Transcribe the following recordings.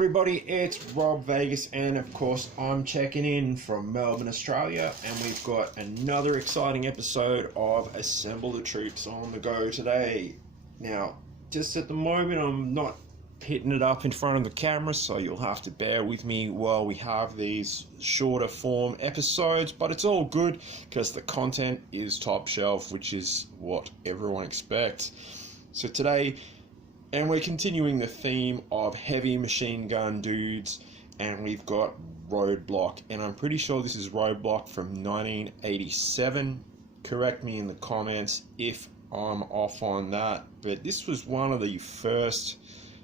everybody, it's Rob Vegas, and of course I'm checking in from Melbourne, Australia, and we've got another exciting episode of Assemble the Troops on the go today. Now, just at the moment I'm not hitting it up in front of the camera, so you'll have to bear with me while we have these shorter form episodes, but it's all good because the content is top shelf, which is what everyone expects. So today, and we're continuing the theme of heavy machine gun dudes, and we've got Roadblock, and I'm pretty sure this is Roadblock from 1987. Correct me in the comments if I'm off on that, but this was one of the first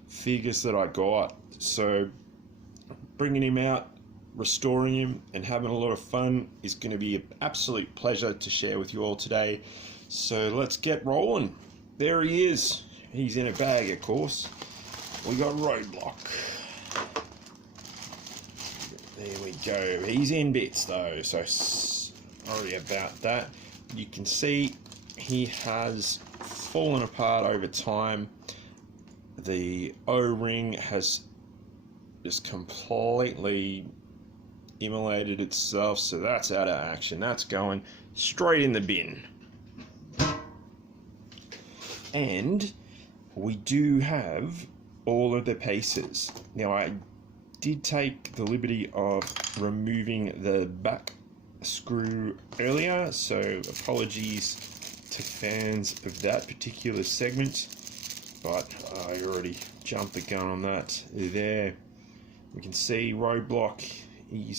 figures that I got, so bringing him out, restoring him, and having a lot of fun is going to be an absolute pleasure to share with you all today. So let's get rolling. There he is. He's in a bag, of course. We got Roadblock. There we go. He's in bits though, so sorry about that. You can see he has fallen apart over time. The O-ring has just completely immolated itself, so that's out of action. That's going straight in the bin. And we do have all of the pieces. Now, I did take the liberty of removing the back screw earlier, so apologies to fans of that particular segment, but I already jumped the gun on that. There we can see Roadblock. He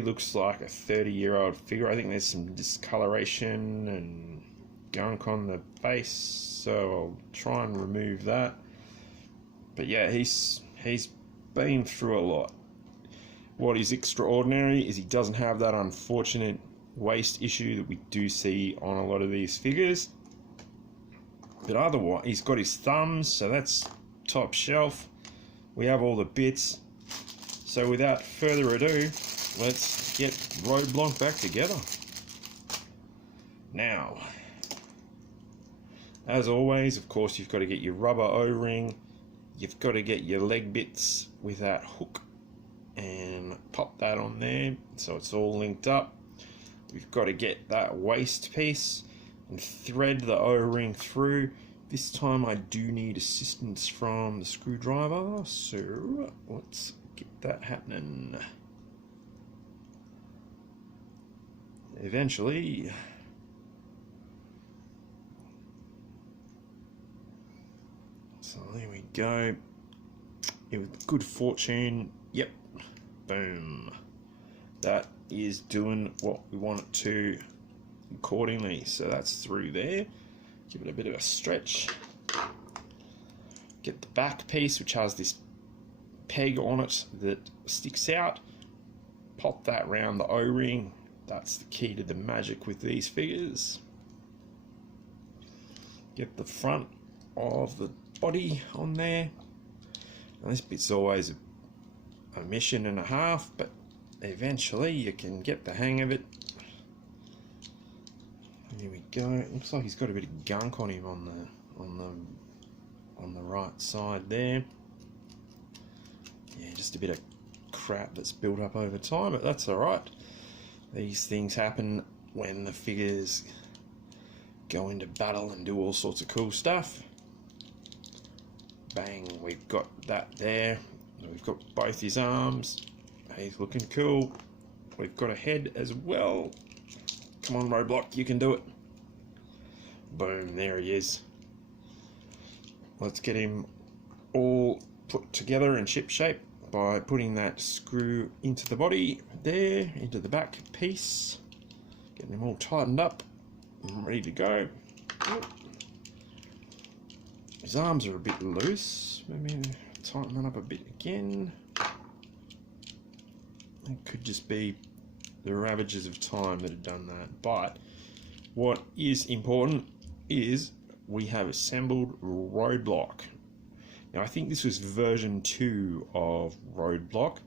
looks like a 30-year-old figure. I think there's some discoloration and gunk on the face, so I'll try and remove that. But yeah, he's been through a lot. What is extraordinary is he doesn't have that unfortunate waist issue that we do see on a lot of these figures. But otherwise, he's got his thumbs, so that's top shelf. We have all the bits. So without further ado, let's get Roadblock back together. Now, as always, of course, you've got to get your rubber O-ring. You've got to get your leg bits with that hook and pop that on there so it's all linked up. We've got to get that waist piece and thread the O-ring through. This time I do need assistance from the screwdriver, so let's get that happening. Eventually. So there we go. With good fortune, yep, boom. That is doing what we want it to accordingly. So that's through there. Give it a bit of a stretch. Get the back piece, which has this peg on it that sticks out. Pop that round the O-ring. That's the key to the magic with these figures. Get the front of the body on there. Now, this bit's always a mission and a half, but eventually you can get the hang of it. Here we go. It looks like he's got a bit of gunk on him on the right side there. Yeah, just a bit of crap that's built up over time, but that's alright. These things happen when the figures go into battle and do all sorts of cool stuff. Bang, we've got that there. We've got both his arms. He's looking cool. We've got a head as well. Come on, Roadblock, you can do it. Boom, there he is. Let's get him all put together in ship shape by putting that screw into the body there, into the back piece. Getting him all tightened up and ready to go. His arms are a bit loose. Maybe tighten that up a bit again. It could just be the ravages of time that have done that. But what is important is we have assembled Roadblock. Now, I think this was version 2 of Roadblock,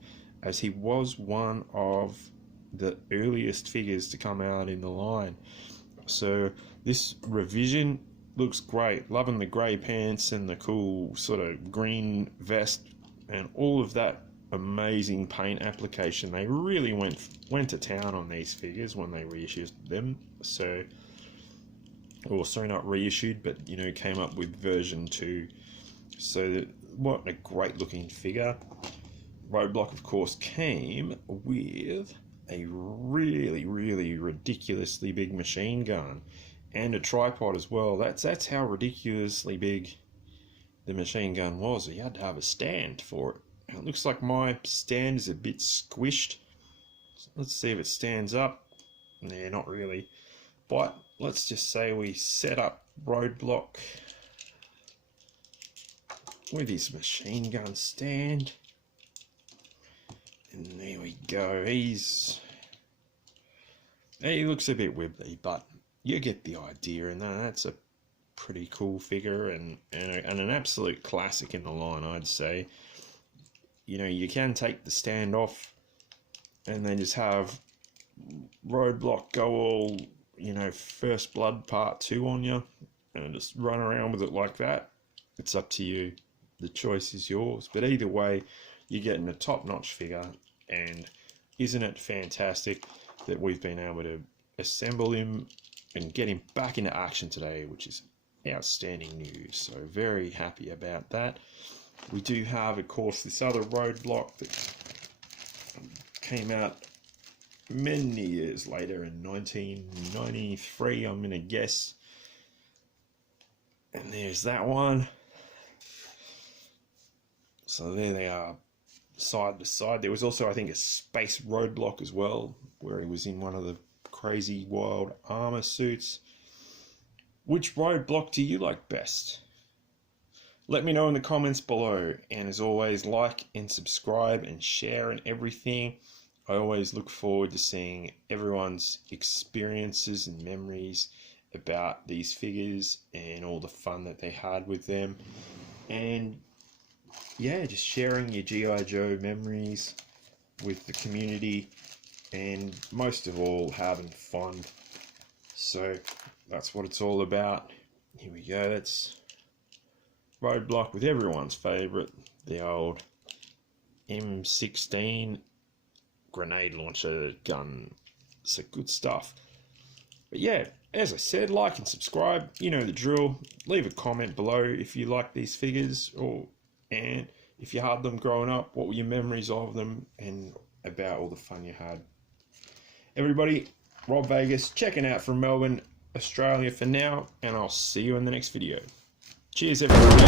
as he was one of the earliest figures to come out in the line. So this revision looks great. Loving the grey pants and the cool sort of green vest and all of that amazing paint application. They really went to town on these figures when they reissued them. So, or sorry, not reissued, but you know, came up with version 2. So what a great looking figure. Roadblock, of course, came with a really ridiculously big machine gun and a tripod as well. That's how ridiculously big the machine gun was. You had to have a stand for it. It looks like my stand is a bit squished. Let's see if it stands up. Nah, not really. But let's just say we set up Roadblock with his machine gun stand. And there we go. He looks a bit wibbly, but you get the idea, and that's a pretty cool figure and an absolute classic in the line, I'd say. You know, you can take the stand off and then just have Roadblock go all, you know, First Blood Part 2 on you and just run around with it like that. It's up to you. The choice is yours. But either way, you're getting a top-notch figure, and isn't it fantastic that we've been able to assemble him and get him back into action today, which is outstanding news. So very happy about that. We do have, of course, this other Roadblock that came out many years later in 1993, I'm going to guess. And there's that one. So there they are, side to side. There was also, I think, a space Roadblock as well, where he was in one of the crazy wild armor suits. Which Roadblock do you like best? Let me know in the comments below, and as always, like and subscribe and share and everything. I always look forward to seeing everyone's experiences and memories about these figures and all the fun that they had with them. And yeah, just sharing your G.I. Joe memories with the community, and most of all, having fun. So that's what it's all about. Here we go. That's Roadblock with everyone's favourite, the old M16 grenade launcher gun. So good stuff. But yeah, as I said, like and subscribe. You know the drill. Leave a comment below if you like these figures, and if you had them growing up, what were your memories of them and about all the fun you had. Everybody, Rob Vegas checking out from Melbourne, Australia for now, and I'll see you in the next video. Cheers, everybody.